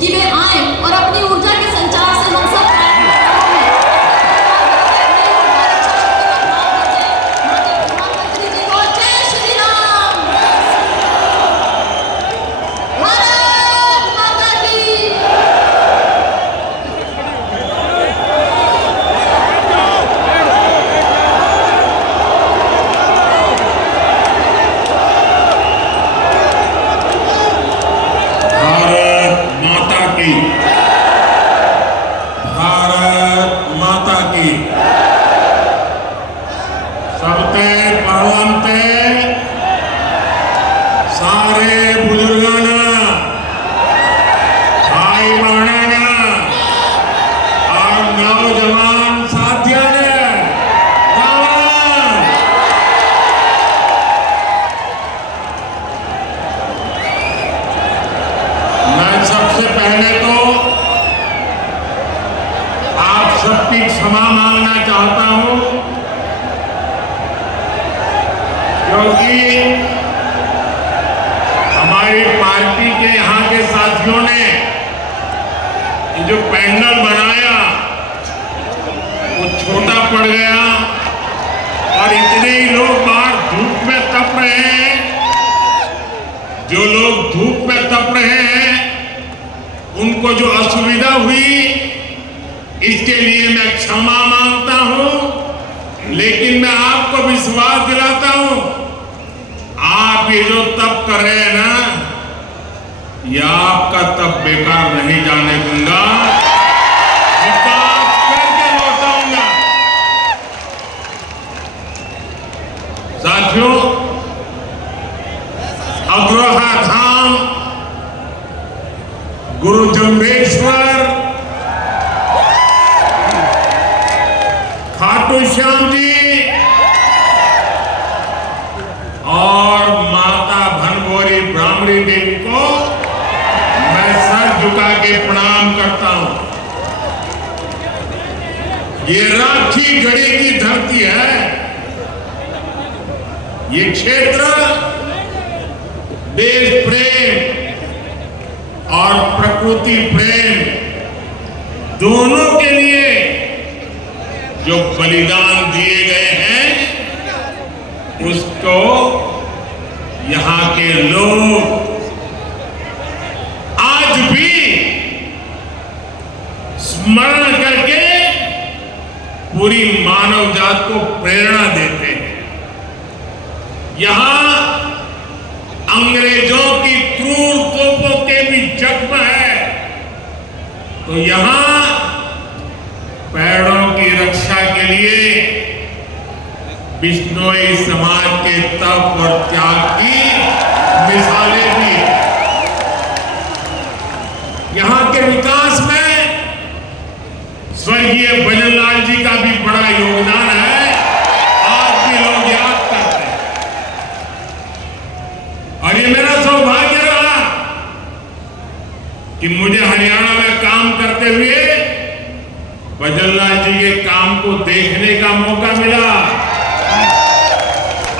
कि वे आए और अपनी ऊर्जा के संचार से हम सब प्रधानमंत्री जी को जय श्री राम, भारत माता की। भारत माता की। सबते पावनते सारे बुजुर्गाना, भाई बहना और नौजवान साथियों ने मैं सबसे पहले तो आप सबकी क्षमा मांगना चाहता हूं, क्योंकि हमारी पार्टी के यहां के साथियों ने ये जो पैनल बनाया वो छोटा पड़ गया और इतने ही लोग बाहर धूप में तप रहे हैं। जो लोग धूप में तप रहे हैं उनको जो असुविधा हुई इसके लिए मैं क्षमा मांगता हूं, लेकिन मैं आपको विश्वास दिलाता हूं आप ये जो तप कर रहे हैं ना, ये आपका तप बेकार नहीं जाने दूंगा, विकास करके लौटाऊंगा। साथियों, अग्रहा धाम, गुरु जम्बेश्वर, खाटू श्याम जी और माता भनभोरी ब्राह्मणी देवी को मैं सर झुका के प्रणाम करता हूं। ये राखी गढ़ी की धरती है। ये क्षेत्र देश प्रेम और प्रकृति प्रेम दोनों के लिए जो बलिदान दिए गए हैं उसको यहां के लोग आज भी स्मरण करके पूरी मानव जात को प्रेरणा देते हैं। यहां अंग्रेजों की क्रूर तोपों के भी जख्म है, तो यहां पैरों की रक्षा के लिए बिश्नोई समाज के तप और त्याग की मिसालें भी हैं। यहां के विकास में स्वर्गीय भजनलाल जी का भी बड़ा योगदान है, आज भी लोग याद करते हैं। और ये मेरा सौभाग्य रहा कि मुझे हरियाणा में काम करते हुए भजनलाल जी के काम को देखने का मौका मिला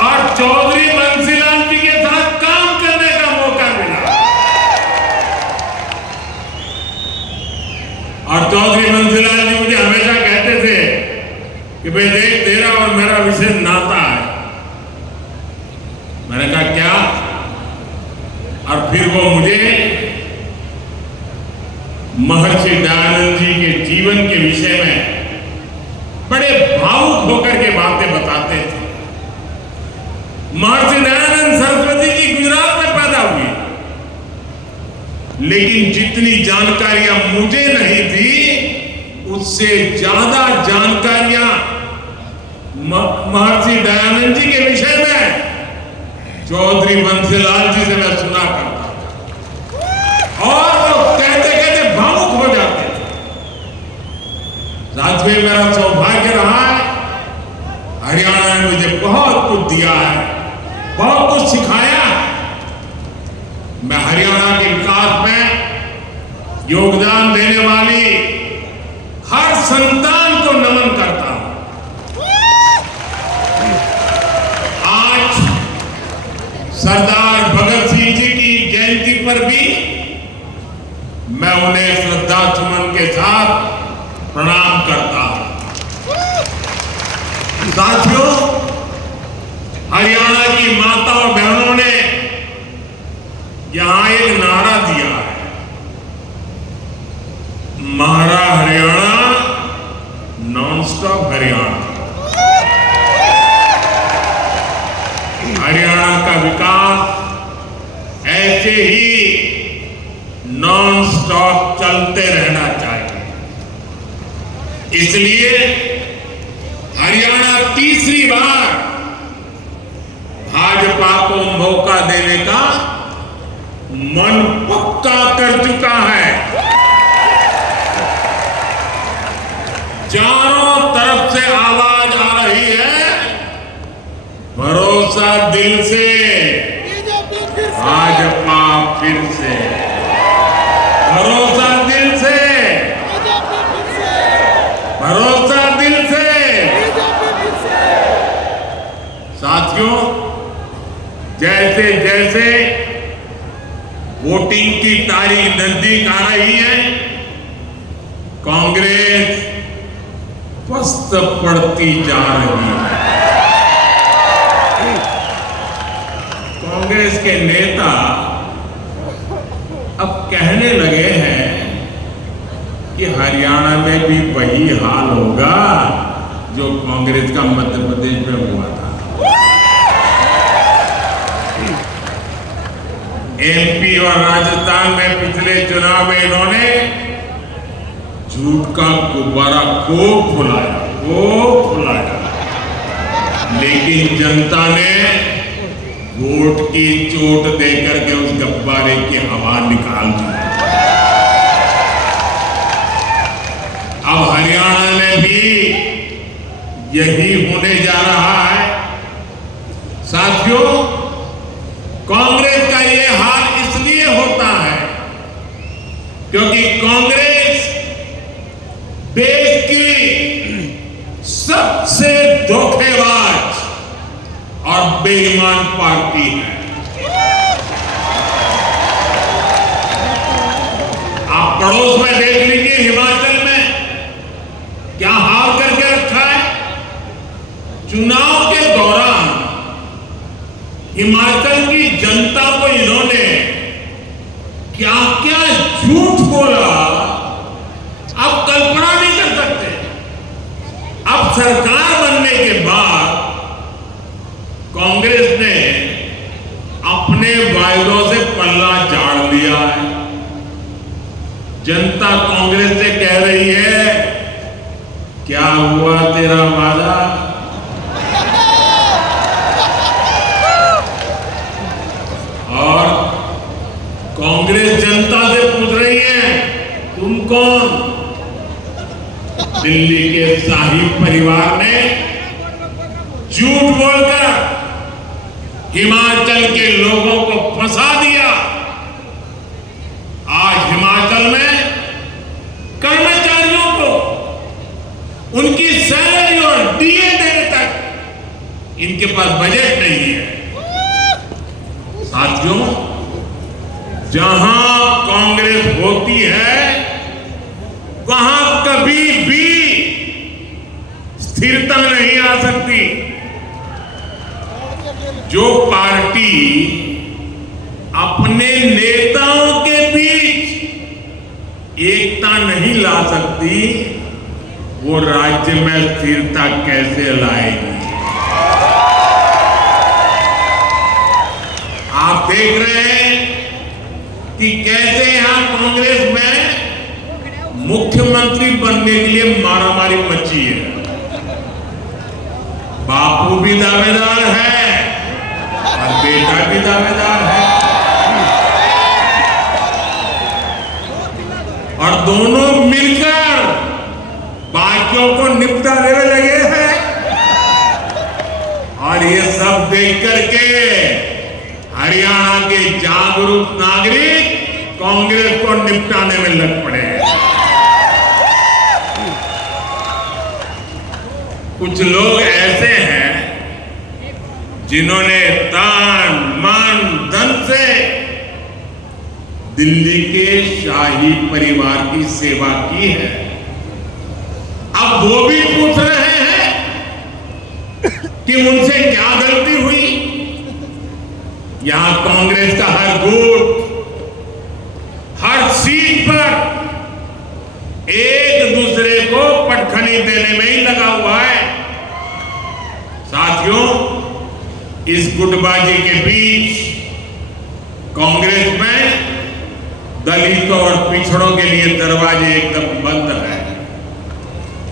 और चौधरी बंसीलाल जी के साथ काम करने का मौका मिला। और चौधरी बंसीलाल जी मुझे हमेशा कहते थे कि भाई देख, तेरा और मेरा विशेष नाता है। मैंने कहा क्या? और फिर वो मुझे महर्षि दयानंद जी के जीवन के विषय में बड़े भावुक होकर के बातें बताते थे। महर्षि दयानंद सरस्वती जी गुजरात में पैदा हुए, लेकिन जितनी जानकारियां मुझे नहीं थी उससे ज्यादा जानकारियां महर्षि दयानंद जी के विषय में चौधरी बंसीलाल जी से मैं सुना करता था और वो कहते कहते भावुक हो जाते थे। साथियों, मेरा सौभाग्य रहा है, हरियाणा ने मुझे बहुत कुछ दिया है, बहुत कुछ सिखाया। मैं हरियाणा के विकास में योगदान देने वाली हर संतान को नमन करता हूं। आज सरदार भगत सिंह जी की जयंती पर भी मैं उन्हें श्रद्धा सुमन के साथ प्रणाम करता हूं। साथियों, हरियाणा की माता और बहनों ने यहां एक नारा दिया है, हमारा हरियाणा नॉन स्टॉप हरियाणा। हरियाणा का विकास ऐसे ही नॉन स्टॉप चलते रहना चाहिए। इसलिए हरियाणा तीसरी बार भाजपा को मौका देने का मन पक्का कर चुका है। चारों तरफ से आवाज आ रही है, भरोसा दिल से, भाजपा फिर से, भरोसा दिल से, भरोसा दिल से। साथियों, जैसे जैसे वोटिंग की तारीख नजदीक आ रही है, कांग्रेस पस्त पड़ती जा रही है। कांग्रेस के नेता अब कहने लगे हैं कि हरियाणा में भी वही हाल होगा जो कांग्रेस का मध्य प्रदेश में हुआ था। एमपी और राजस्थान में पिछले चुनाव में इन्होंने झूठ का गुब्बारा खूब फुलाया, लेकिन जनता ने वोट की चोट देकर के उस गुब्बारे की हवा निकाल दी। अब हरियाणा में भी यही होने जा रहा है। साथियों, कांग्रेस का ये हाल इसलिए होता है क्योंकि कांग्रेस देश की सबसे धोखेबाज और बेईमान पार्टी है। आप पड़ोस में देख लीजिए, हिमाचल में क्या हाल करके रखा है। चुनाव के दौरान हिमाचल की जनता को इन्होंने क्या क्या झूठ बोला, आप कल्पना नहीं कर सकते। अब सरकार बनने के बाद कांग्रेस ने अपने वायदों से पल्ला झाड़ लिया है। जनता कांग्रेस से कह रही है, क्या हुआ तेरा वादा? और कांग्रेस जनता से पूछ रही है, तुम कौन? दिल्ली के शाही परिवार ने झूठ बोलकर हिमाचल के लोगों को फंसा दिया। आज हिमाचल में कर्मचारियों को उनकी सैलरी और डीए देने तक इनके पास बजट नहीं है। साथियों, जहां कांग्रेस होती है वहां कभी भी स्थिरता नहीं आ सकती। जो पार्टी अपने नेताओं के बीच एकता नहीं ला सकती, वो राज्य में स्थिरता कैसे लाएगी? आप देख रहे हैं कि कैसे यहां कांग्रेस में मुख्यमंत्री बनने के लिए मारामारी मची है। बापू भी दावेदार है और बेटा भी दावेदार है, और दोनों मिलकर बाकियों को निपटा लेने लगे हैं। और ये सब देख करके हरियाणा के जागरूक नागरिक कांग्रेस को निपटाने में लग पड़े हैं। कुछ लोग ऐसे हैं जिन्होंने तन मन धन से दिल्ली के शाही परिवार की सेवा की है। अब वो भी पूछ रहे हैं कि उनसे क्या गलती हुई। यहां कांग्रेस का हर गुट, हर सीट पर एक दूसरे को पटखनी देने में ही लगा हुआ है। साथियों, इस गुटबाजी के बीच कांग्रेस में दलितों और पिछड़ों के लिए दरवाजे एकदम बंद हैं।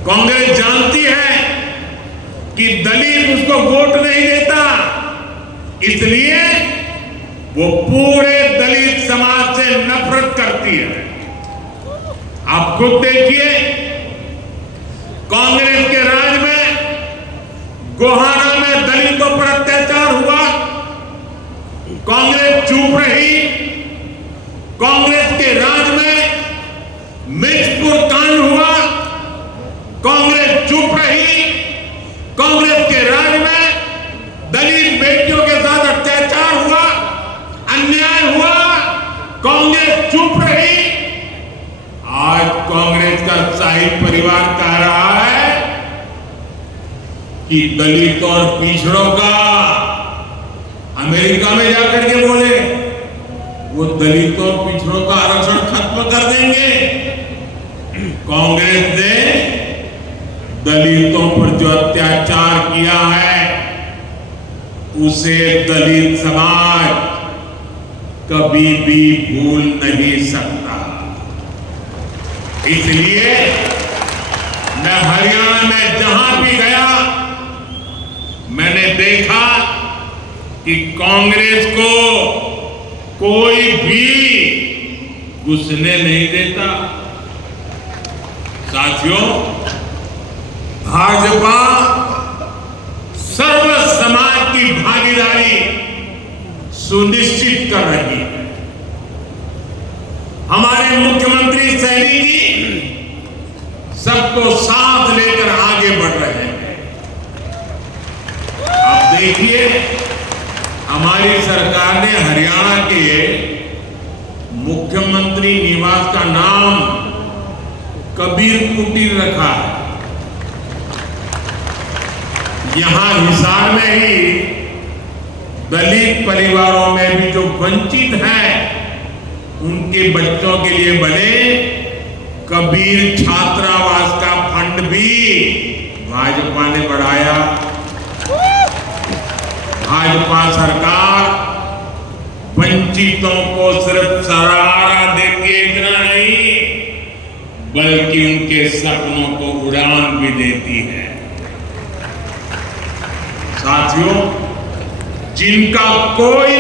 कांग्रेस जानती है कि दलित उसको वोट नहीं देता, इसलिए वो पूरे दलित समाज से नफरत करती है। आप खुद देखिए, कांग्रेस के राज में गोहाना में दलितों पर अत्याचार हुआ, कांग्रेस चुप रही। कांग्रेस के राज में मिर्चपुर कांड हुआ, कांग्रेस चुप रही। कांग्रेस के राज में दलित बेटियों के साथ अत्याचार हुआ, अन्याय हुआ, कांग्रेस चुप रही। आज कांग्रेस का शाही परिवार कह रहा है कि दलित और पिछड़ों का अमेरिका में जाकर के बोले वो दलितों पिछड़ों का आरक्षण खत्म कर देंगे। कांग्रेस ने दलितों पर जो अत्याचार किया है उसे दलित समाज कभी भी भूल नहीं सकता। इसलिए मैं हरियाणा में जहां भी गया, मैंने देखा कि कांग्रेस को कोई भी घुसने नहीं देता। साथियों, भाजपा सर्व समाज की भागीदारी सुनिश्चित कर रही है। हमारे मुख्यमंत्री सैनी जी सबको साथ लेकर आगे बढ़ रहे हैं। अब देखिए, हमारी सरकार ने हरियाणा के मुख्यमंत्री निवास का नाम कबीर कुटीर रखा है। यहां हिसार में ही दलित परिवारों में भी जो वंचित हैं उनके बच्चों के लिए बने कबीर छात्रावास का फंड भी भाजपा ने बढ़ाया। भाजपा सरकार वंचितों को सिर्फ सहारा देती है, इतना नहीं बल्कि उनके सपनों को उड़ान भी देती है। साथियों, जिनको कोई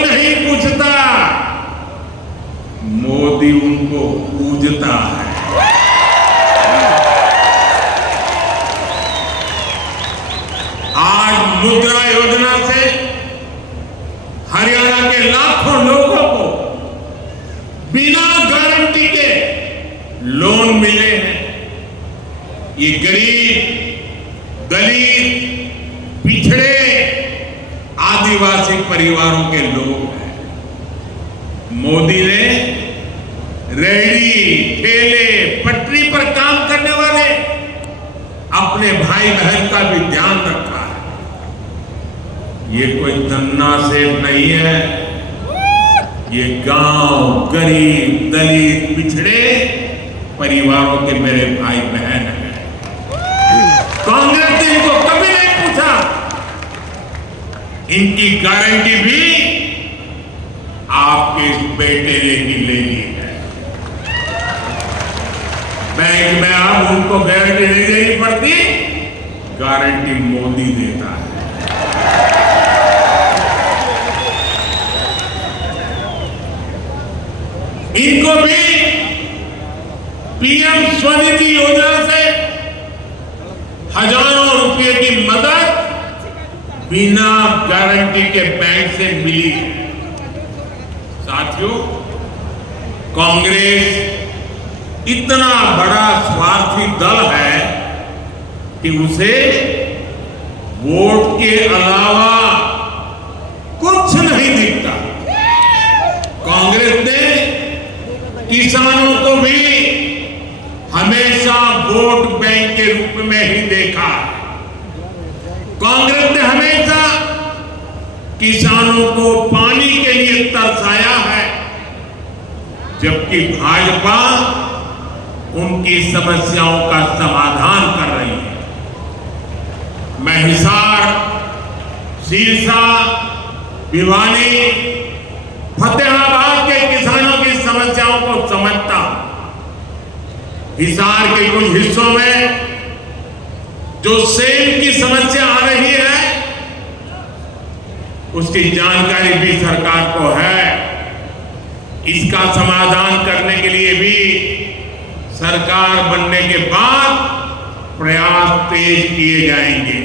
नहीं पूछता, मोदी उनको पूजता है। आज मुद्रा योजना से हरियाणा के लाखों लोगों को बिना गारंटी के लोन मिले हैं। ये गरीब, दलित, पिछड़े, आदिवासी परिवारों के लोग हैं। मोदी ने रेहड़ी, ठेले, पटरी पर काम करने वाले अपने भाई बहन का भी ध्यान रखा है। ये कोई धन्ना सेठ नहीं है, ये गांव, गरीब, दलित, पिछड़े परिवारों के मेरे भाई बहन हैं। कांग्रेस ने इनको कभी नहीं पूछा। इनकी गारंटी भी आपके इस बेटे ने ही लेनी है। बैंक में आप उनको गारंटी नहीं देनी पड़ती, गारंटी मोदी देता है। इनको भी पीएम स्वनिधि योजना से हजारों रुपए की मदद बिना गारंटी के बैंक से मिली है। साथियों, कांग्रेस इतना बड़ा स्वार्थी दल है कि उसे वोट के अलावा कुछ नहीं दिखता। कांग्रेस ने किसानों को भी हमेशा वोट बैंक के रूप में ही देखा। कांग्रेस ने हमेशा किसानों को पानी के लिए तरसाया है, जबकि भाजपा उनकी समस्याओं का समाधान कर रही है। मैं हिसार, सिरसा, भिवानी, फतेहाबाद के किसानों की समस्याओं को समझता हूं। हिसार के कुछ हिस्सों में जो सेम की समस्या आ रही है, उसकी जानकारी भी सरकार को है। इसका समाधान करने के लिए भी सरकार बनने के बाद प्रयास तेज किए जाएंगे।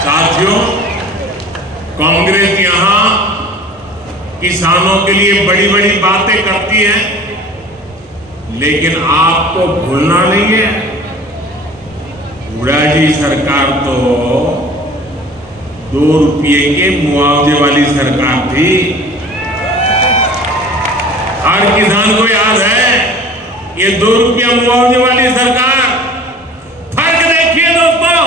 साथियों, कांग्रेस यहां किसानों के लिए बड़ी बड़ी बातें करती है, लेकिन आपको भूलना नहीं है, हुड्डा जी सरकार तो 2 रुपये के मुआवजे वाली सरकार थी। हर किसान को याद है, ये 2 रुपया मुआवजे वाली सरकार। फर्क देखिए दोस्तों,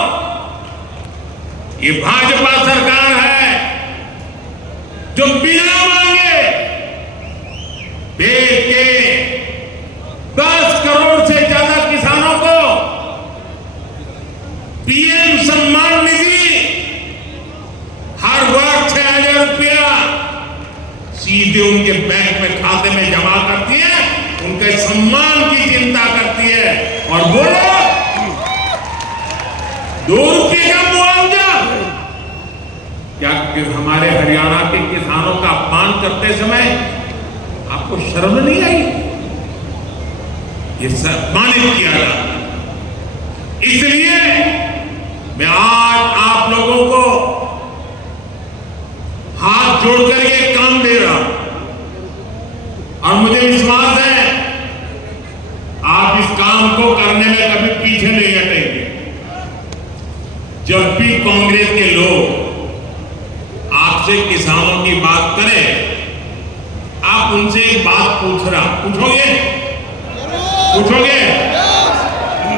ये भाजपा सरकार है जो बिना मांगे देश के 10 करोड़ से ज्यादा किसानों को पीएम सम्मान निधि हर वर्ष 6,000 रुपया सीधे उनके बैंक में खाते में जमा करती है, उनके सम्मान की चिंता करती है। और बोलो, 2 रुपये का मुआवजा क्या हमारे हरियाणा के किसानों का अपमान करते समय आपको शर्म नहीं आई? ये सम्मानित किया जाता। इसलिए मैं आज आप लोगों को हाथ जोड़कर ये काम दे रहा हूं, और मुझे विश्वास है आप इस काम को करने में कभी पीछे नहीं हटेंगे। जब भी कांग्रेस के लोग आपसे किसानों की बात करें, आप उनसे एक बात पूछोगे?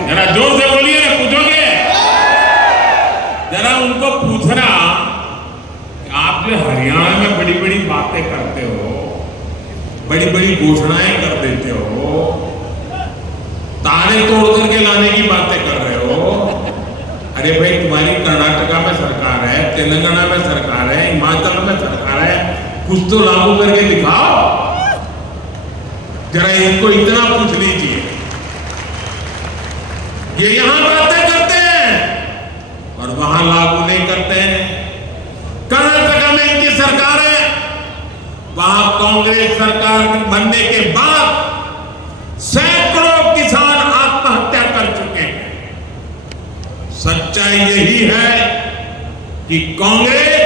जरा जोर से बोलिए ना, पूछोगे? जरा उनको पूछना, आप जो हरियाणा में बड़ी बड़ी बातें करते हो, बड़ी बड़ी घोषणाएं कर देते हो, तारे तोड़ करके लाने की बातें कर रहे हो। अरे भाई, तुम्हारी कर्नाटका में सरकार है, तेलंगाना में सरकार है, हिमाचल में सरकार है, कुछ तो लागू करके दिखाओ। जरा इनको इतना पूछ लीजिए। ये यहां बातें करते हैं और वहां लागू नहीं करते हैं। कर्नाटका में इनकी सरकार है, वहां कांग्रेस सरकार बनने के बाद सैकड़ों किसान आत्महत्या कर चुके हैं। सच्चाई यही है कि कांग्रेस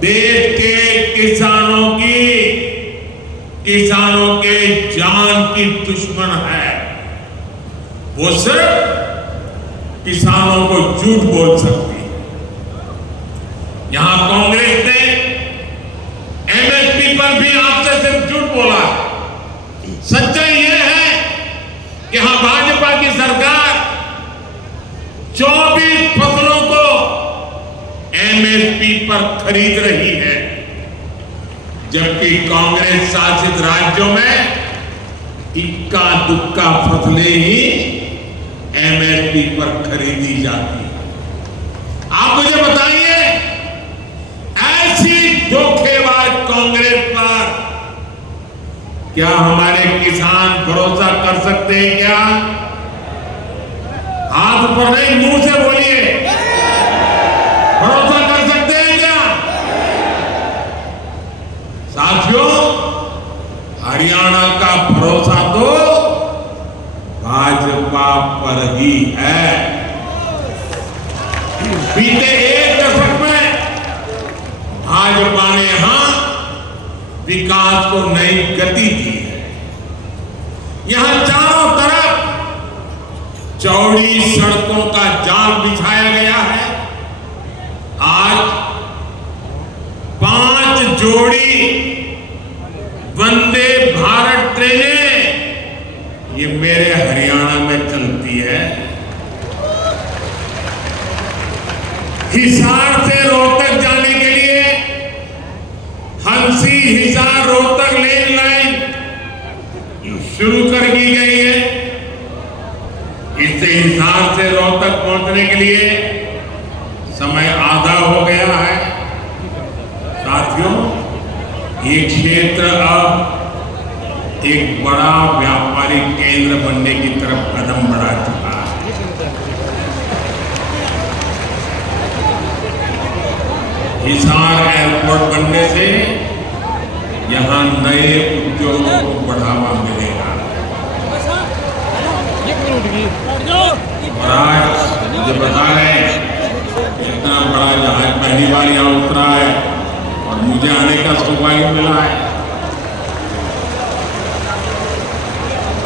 देश के किसानों के जान की दुश्मन है। वो सिर्फ किसानों को झूठ बोल सकती है। यहां कांग्रेस ने एमएसपी पर भी आपसे सिर्फ झूठ बोला। सच्चाई यह है कि यहां भाजपा की सरकार 24 फसलों को एमएसपी पर खरीद रही है, जबकि कांग्रेस शासित राज्यों में इक्का दुक्का फसलें ही एमएसपी पर खरीदी जाती है। आप मुझे बताइए, ऐसी धोखेबाज कांग्रेस पर क्या हमारे किसान भरोसा कर सकते हैं क्या? हाथ पर नहीं, मुंह से बोलिए, भरोसा कर सकते हैं क्या? साथियों, हरियाणा का भरोसा तो भाजपा पर ही है। बीते 1 दशक में भाजपा ने यहां विकास को नई गति दी है। यहां चारों तरफ चौड़ी सड़कों का जाल बिछाया गया है। जोड़ी वंदे भारत ट्रेनें ये मेरे हरियाणा में चलती है। हिसार से रोहतक जाने के लिए हंसी हिसार रोहतक लेन लाइन शुरू कर दी गई है। इससे हिसार से रोहतक पहुंचने के लिए समय आधा हो गया है। साथियों, ये क्षेत्र अब एक बड़ा व्यापारिक केंद्र बनने की तरफ कदम बढ़ा चुका है। हिसार एयरपोर्ट बनने से यहां नए उद्योगों को बढ़ावा मिलेगा। और आज मुझे बता रहे इतना बड़ा जहाज पहली बार यहां उतरा है और मुझे आने का सौभाग्य मिला है।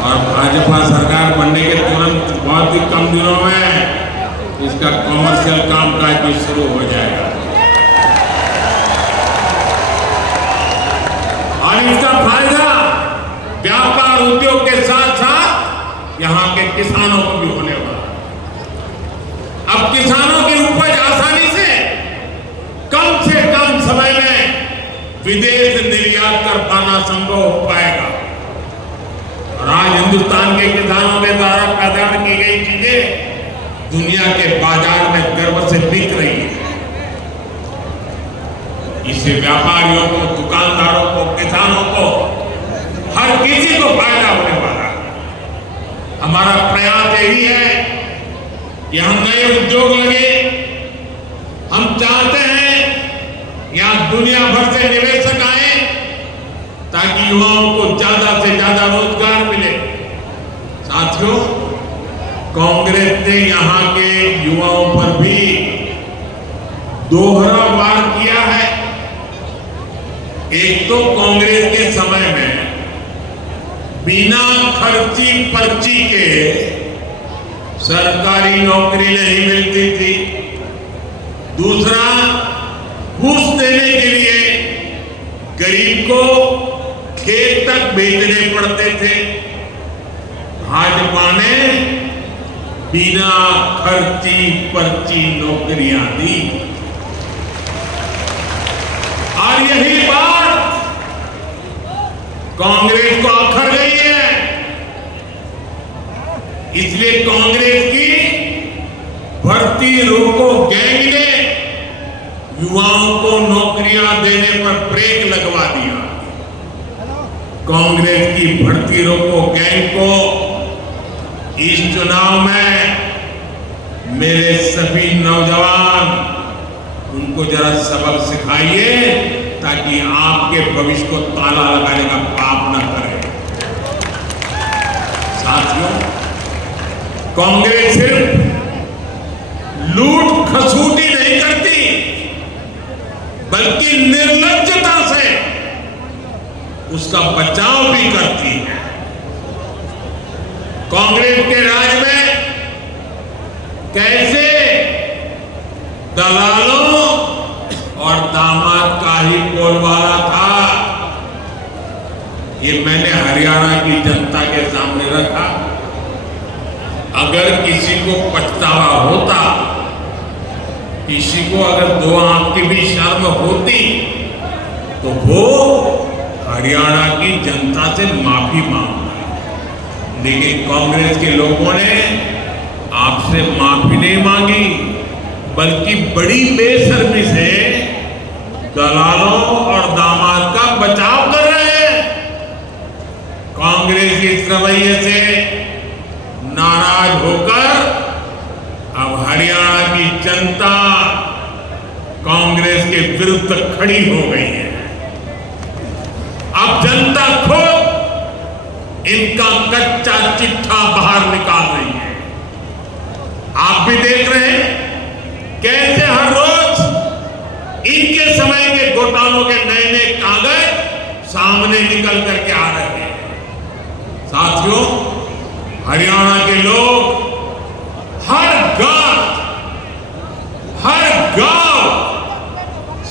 और भाजपा सरकार बनने के तुरंत बहुत ही कम दिनों में इसका कॉमर्शियल कामकाज भी शुरू हो जाएगा और इसका फायदा व्यापार उद्योग के साथ साथ यहां के किसानों को भी होने वाला है। अब किसानों की उपज आसानी से कम समय में विदेश निर्यात कर पाना संभव हो पाएगा। और आज हिंदुस्तान के किसानों के द्वारा पैदा की गई चीजें दुनिया के बाजार में गर्व से बिक रही है। इससे व्यापारियों को, दुकानदारों को, किसानों को, हर किसी को फायदा होने वाला है। हमारा प्रयास यही है कि हम नए उद्योग लगे। हम चाहते हैं यहां दुनिया भर से निवेशक आए ताकि युवाओं को ज्यादा से ज्यादा रोजगार मिले। साथियों, कांग्रेस ने यहां के युवाओं पर भी दोहरा वार किया है। एक तो कांग्रेस के समय में बिना खर्ची पर्ची के सरकारी नौकरी नहीं मिलती थी। दूसरा, घूस देने के लिए गरीब को खेत तक बेचने पड़ते थे। भाजपा ने बिना खर्ची पर्ची नौकरियां दी और यही बात कांग्रेस को अखर गई है। इसलिए कांग्रेस की भर्ती रोको गैंग ने युवाओं को नौकरियां देने पर ब्रेक लगवा दिया। कांग्रेस की भर्ती रोको गैंग को इस चुनाव में मेरे सभी नौजवान उनको जरा सबक सिखाइए ताकि आपके भविष्य को ताला लगाने का पाप न करें। साथियों, कांग्रेस सिर्फ लूट खसूटी नहीं करती बल्कि निर्लज्जता से उसका बचाव भी करती है। कांग्रेस के राज में कैसे दलालों और दामाद का ही बोलबाला था, ये मैंने हरियाणा की जनता के सामने रखा। अगर किसी को पछतावा होता, किसी को अगर दो आंख की भी शर्म होती तो वो हरियाणा की जनता से माफी मांगता। लेकिन कांग्रेस के लोगों ने आपसे माफी नहीं मांगी बल्कि बड़ी बेशर्मी से दलालों और दामाद का बचाव कर रहे हैं। कांग्रेस के इस रवैये से नाराज होकर अब हरियाणा की जनता कांग्रेस के विरुद्ध खड़ी हो गई है। अब जनता खुद इनका कच्चा चिट्ठा बाहर निकाल रही है। आप भी देख रहे हैं कैसे हर रोज इनके समय के घोटालों के नए नए कागज सामने निकल करके आ रहे हैं। साथियों, हरियाणा के लोग हर गांव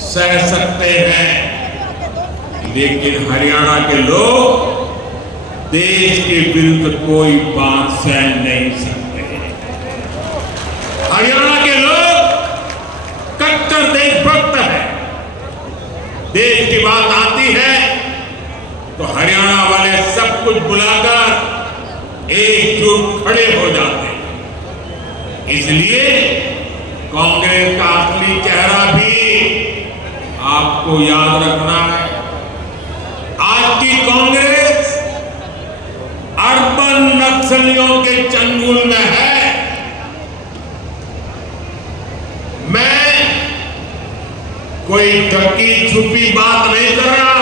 सह सकते हैं लेकिन हरियाणा के लोग देश के विरुद्ध कोई बात सहन नहीं सकते। हरियाणा के लोग कट्टर देशभक्त हैं। देश की बात आती है तो हरियाणा वाले सब कुछ बुलाकर एकजुट खड़े हो जाते हैं। इसलिए कांग्रेस का असली चेहरा भी आपको याद रखना है। आज की कांग्रेस अर्बन नक्सलियों के चंगुल में है। मैं कोई ढकी छुपी बात नहीं कर रहा।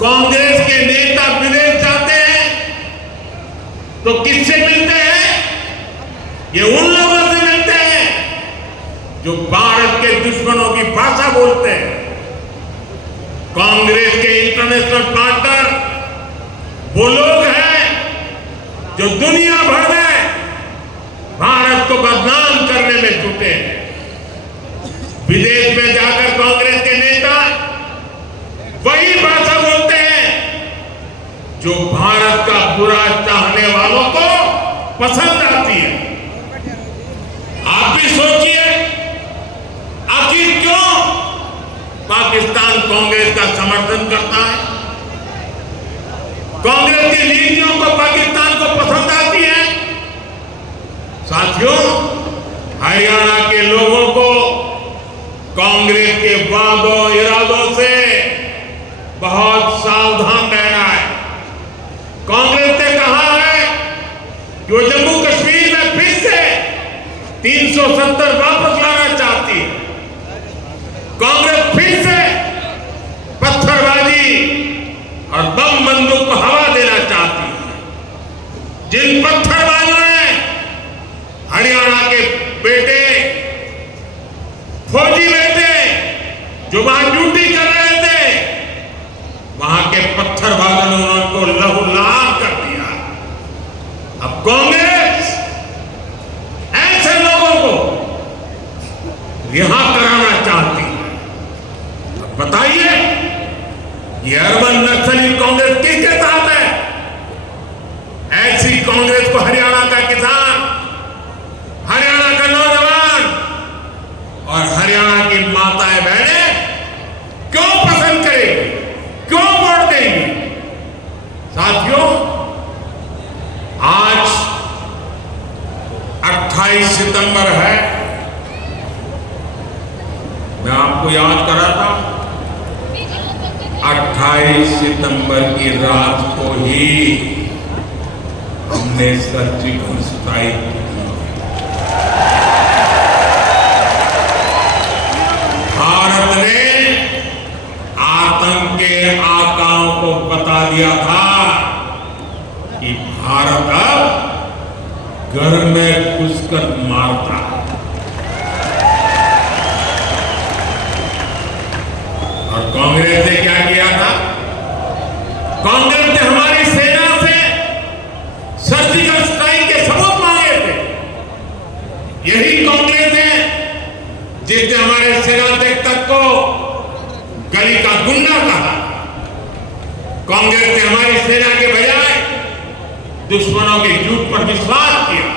कांग्रेस के नेता विदेश जाते हैं तो किससे मिलते हैं? ये उन लोगों से मिलते हैं जो भारत के दुश्मनों की भाषा बोलते हैं। कांग्रेस के इंटरनेशनल पार्टनर वो लोग हैं जो दुनिया भर में भारत को बदनाम करने में जुटे हैं। विदेश में जाकर कांग्रेस के नेता वही भाषा बोलते हैं जो भारत का बुरा चाहने वालों को पसंद आती है। आप भी सोचिए, आखिर क्यों पाकिस्तान कांग्रेस का समर्थन करता है? कांग्रेस की नीतियों को पाकिस्तान को पसंद आती है। साथियों, हरियाणा के लोगों को कांग्रेस के वादों इरादों से बहुत सावधान रहना है। कांग्रेस ने कहा है कि वो जम्मू कश्मीर में फिर से 370 वापस लाना चाहती है। कांग्रेस फिर से पत्थरबाजी और बम बंदूक को हवा देना चाहती है। जिन पत्थरबाजों ने हरियाणा के बेटे, फौजी बेटे जो वहां ड्यूटी कर रहे थे, वहां के पत्थरबाजों ने उनको लहूलुहान कर दिया। अब कांग्रेस ऐसे लोगों को रिहा कराना चाहती है। अब बताइए, ये अर्बन नक्सली कांग्रेस किसके साथ है? ऐसी कांग्रेस को हरियाणा का किसान, हरियाणा का नौजवान और हरियाणा की माताएं बहनें क्यों पसंद करेंगी, क्यों वोट देंगी? साथियों, आज 28 सितंबर है। मैं आपको याद करा था 28 सितंबर की रात को ही हमने सर्जिकल स्ट्राइक की। भारत ने आतंक के आकाओं को बता दिया था कि भारत अब घर में घुसकर मारता है। और कांग्रेस ने क्या किया था? कांग्रेस ने हमारी सेना से सर्जिकल स्ट्राइक के सबूत मांगे थे। यही कांग्रेस है जिसने हमारे सेनाध्यक्ष को गली का गुंडा कहा। कांग्रेस ने हमारी सेना के बजाय दुश्मनों के झूठ पर विश्वास किया।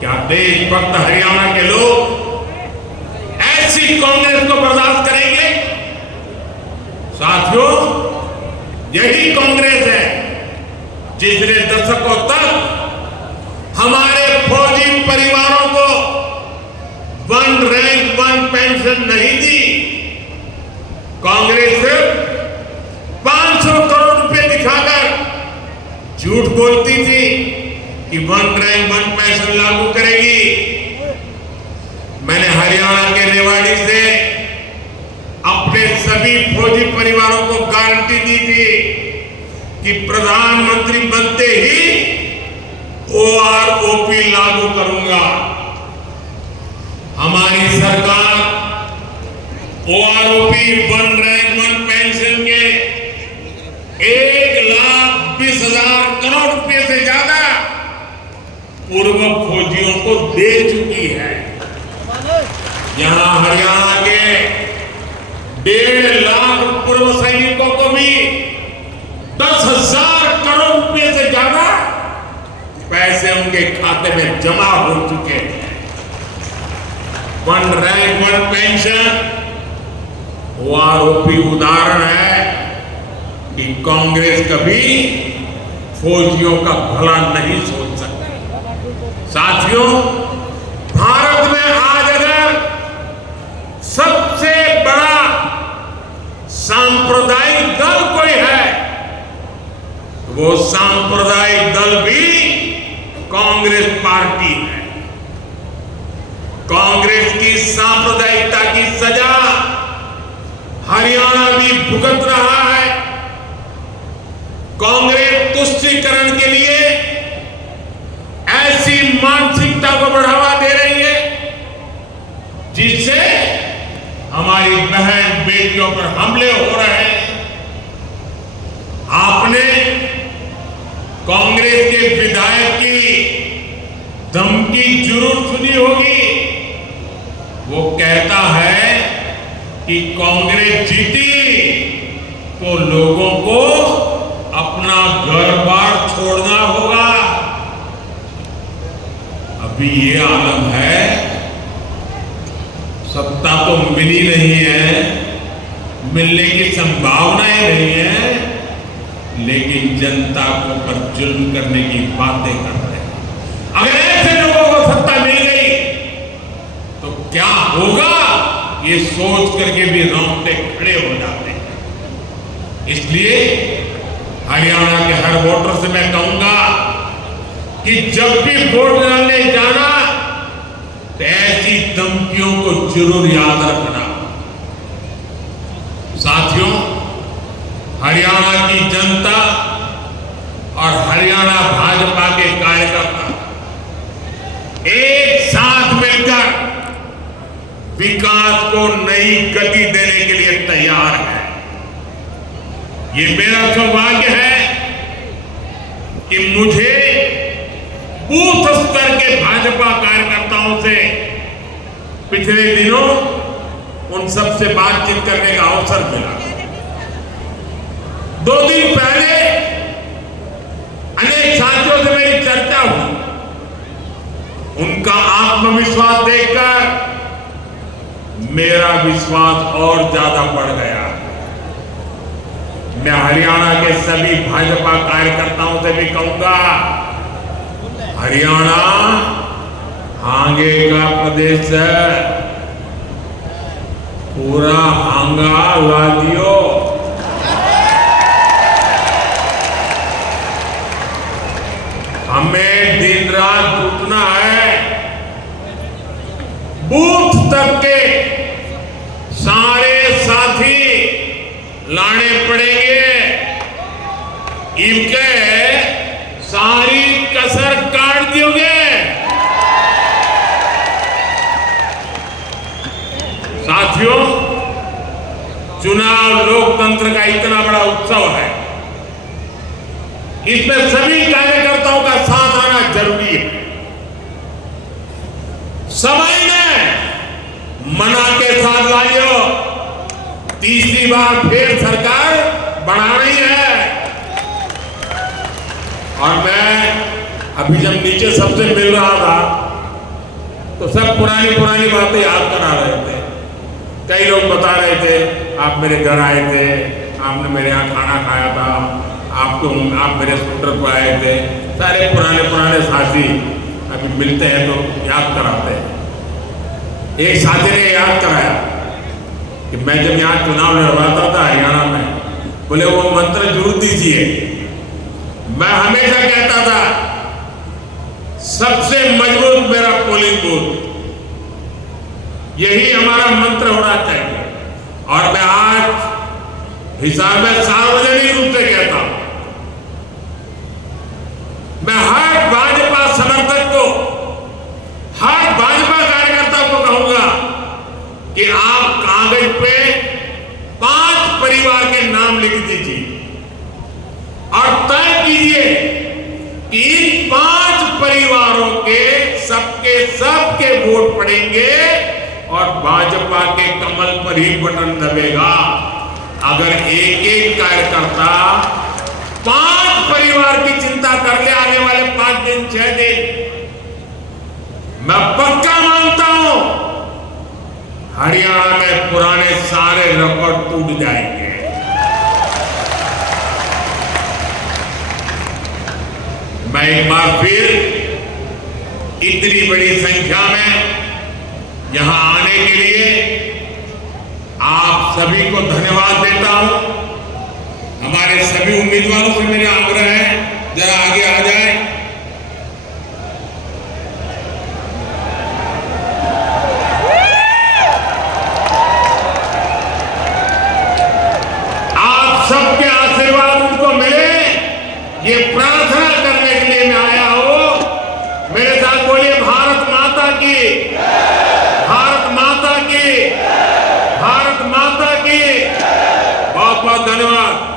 क्या देशभक्त हरियाणा के लोग ऐसी कांग्रेस को बर्दाश्त करेंगे? साथियों, यही कांग्रेस है जिसने दशकों तक हमारे फौजी परिवारों को 1 रैंक 1 पेंशन नहीं दी। कांग्रेस सिर्फ 500 करोड़ रुपए दिखाकर झूठ बोलती थी कि 1 रैंक 1 पेंशन लागू करेगी। मैंने हरियाणा के रेवाड़ी से अपने सभी फौजी परिवारों को गारंटी दी थी कि प्रधानमंत्री बनते ही ओआरओपी लागू करूंगा। हमारी सरकार ओआरओपी 1 रैंक 1 पेंशन के 1,20,000 करोड़ रुपए से ज्यादा पूर्व फौजियों को दे चुकी है। यहां हरियाणा के 1.5 लाख पूर्व सैनिकों को भी 10,000 करोड़ रुपए से ज्यादा पैसे उनके खाते में जमा हो चुके हैं। 1 रैंक 1 पेंशन वो आरोपी उदाहरण है कि कांग्रेस कभी फौजियों का भला नहीं सोच सकती। साथियों, भारत में आज अगर सबसे बड़ा सांप्रदायिक दल कोई है तो वो सांप्रदायिक दल भी कांग्रेस पार्टी है। कांग्रेस की सांप्रदायिकता की सजा हरियाणा भी भुगत रहा है। कांग्रेस तुष्टीकरण के लिए ऐसी मानसिकता को बढ़ावा दे रही है जिससे हमारी बहन बेटियों पर हमले हो रहे हैं। आपने कांग्रेस के विधायक की धमकी जरूर सुनी होगी। वो कहता है कि कांग्रेस जीती तो लोगों को अपना घर बार छोड़ना होगा। अभी ये आलम है, सत्ता तो मिली नहीं है, मिलने की संभावनाएं नहीं है, लेकिन जनता को पर जुल्म करने की बातें करते हैं। अगर ऐसे लोगों को सत्ता मिल गई तो क्या होगा, ये सोच करके भी रोंगटे खड़े हो जाते हैं। इसलिए हरियाणा के हर वोटर से मैं कहूंगा कि जब भी वोट डालने जाना तो ऐसी धमकियों को जरूर याद रखना। साथियों, हरियाणा की जनता और हरियाणा भाजपा के कार्यकर्ता एक साथ मिलकर विकास को नई गति देने के लिए तैयार है। ये मेरा सौभाग्य है कि मुझे बूथ स्तर के भाजपा कार्यकर्ताओं से पिछले दिनों उन सब से बातचीत करने का अवसर मिला। 2 दिन पहले अनेक साथियों से मेरी चर्चा हुई। उनका आत्मविश्वास देखकर मेरा विश्वास और ज्यादा बढ़ गया। मैं हरियाणा के सभी भाजपा कार्यकर्ताओं से भी कहूंगा, हरियाणा हांगे का प्रदेश है, पूरा हांगा ला दियो। हमें दिन रात जुटना है, बूथ तक के सारे साथी लाने पड़ेंगे। इनके सारी कसर काट दियोगे। साथियों, चुनाव लोकतंत्र का इतना बड़ा उत्सव है, इसमें सभी कार्यकर्ताओं का साथ आना जरूरी है। समय में मना के साथ लाइयो, तीसरी बार फिर सरकार बना रही है। और मैं अभी जब नीचे सबसे मिल रहा था तो सब पुरानी पुरानी बातें याद करा रहे थे। कई लोग बता रहे थे, आप मेरे घर आए थे, आपने मेरे यहाँ खाना खाया था, आप मेरे स्कूटर पर आए थे। सारे पुराने साथी अभी मिलते हैं तो याद कराते हैं। एक साथी ने याद कराया कि मैं जब यहाँ चुनाव लड़वाता था हरियाणा में, बोले वो मंत्र जरूर दीजिए। मैं हमेशा कहता था सबसे मजबूत मेरा पोलिंग बूथ, यही हमारा मंत्र होना चाहिए। और मैं आज हिसाब में सार्वजनिक रूप से कहता हूं, मैं हर भाजपा समर्थक को, हर भाजपा कार्यकर्ता को कहूंगा कि आप कागज पे 5 परिवार के नाम लिख दीजिए और तय कीजिए कि इन 5 परिवारों के सबके वोट पड़ेंगे और भाजपा के कमल पर ही बटन दबेगा अगर एक एक कार्यकर्ता 5 परिवार की चिंता कर ले आने वाले 5 दिन 6 दिन। मैं पक्का मानता हूं हरियाणा में पुराने सारे रिकॉर्ड टूट जाएंगे। मैं एक बार फिर इतनी बड़ी संख्या में यहां आने के लिए आप सभी को धन्यवाद देता हूं। हमारे सभी उम्मीदवारों से मेरा आग्रह है जरा आगे आ जाए। आप सबके आशीर्वाद उनको मिले ये प्रार्थना करने के लिए मैं आया हूं। मेरे साथ बोलिए भारत माता की, भारत माता की, भारत माता की। बहुत बहुत धन्यवाद।